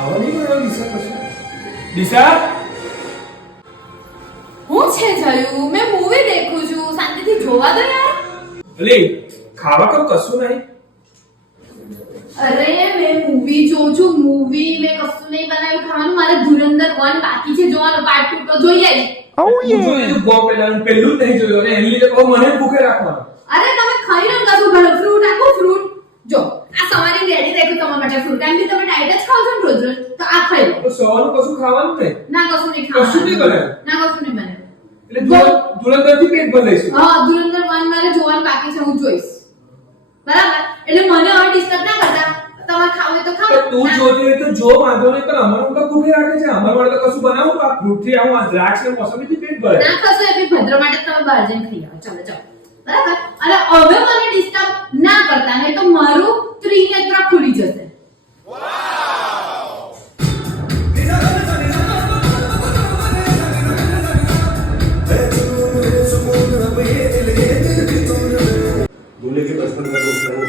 ખાવા નહીં મળ્યો દિશા કશું. દિશા હું છે જયું મેં મૂવી દેખું છું શાંતિથી જોવા દો યાર. અલે ખાવા તો કશું નહીં. અરે મેં મૂવી જોઉં છું મૂવી મેં કશું નહીં બનાવ્યું ખાવાનું. મારે ધુરંધર 1 બાકી છે જોવાનો. પાર્ટ 2 તો જોઈ આવી. હું જોઈ લીધું બહુ પહેલું જ નહીં જોયું અને એની લીધે બહુ મને ભૂખે રાખવાનો. અરે તમે ખાઈ લો ને કશું ઘણું ફ્રૂટ આપો ફ્રૂટ. જો આ સવારે રેડી રાખ્યું તમારા માટે ફ્રૂટ. એમ બી તમે ડાયટ જ ખાવ છો ને રોજ રોજ તો આ ખાઈ લો. તો સવારનું કશું ખાવાનું નહીં. ના કશું નહીં કશું નહીં ખાવાનું. બનાવ્યું. ના કશું નહીં બનાવ્યું. એટલે ધુરંધરથી પેટ ભરી લઈશું. હા ધુરંધર 1 મારે જોવાનું બાકી છે હું જોઈશ. બરાબર એટલે મને હવે ડિસ્ટર્બ ના કરતા. તમારે ખાવું હોય તો ખાઓ. તો તું જોતી હોય તો જો વાંધો નહીં પણ અમારું તો ભૂખે રાખે છે. અમાર માટે તો કશું બનાવું તો આ ફ્રૂટથી આવું આ દ્રાક્ષ ને મોસંબીથી પેટ ભરે. ના થશે એટલે ભદ્ર માટે તમે બહાર જઈને ખાઈ આવો. ચાલો ચાલો બરાબર. અને હવે મને ડિસ્ટર્બ ના કરતા નહીં તો મારું ત્રિનેત્ર ખુલી જશે. बोले कि बचपन का दोस्त है वो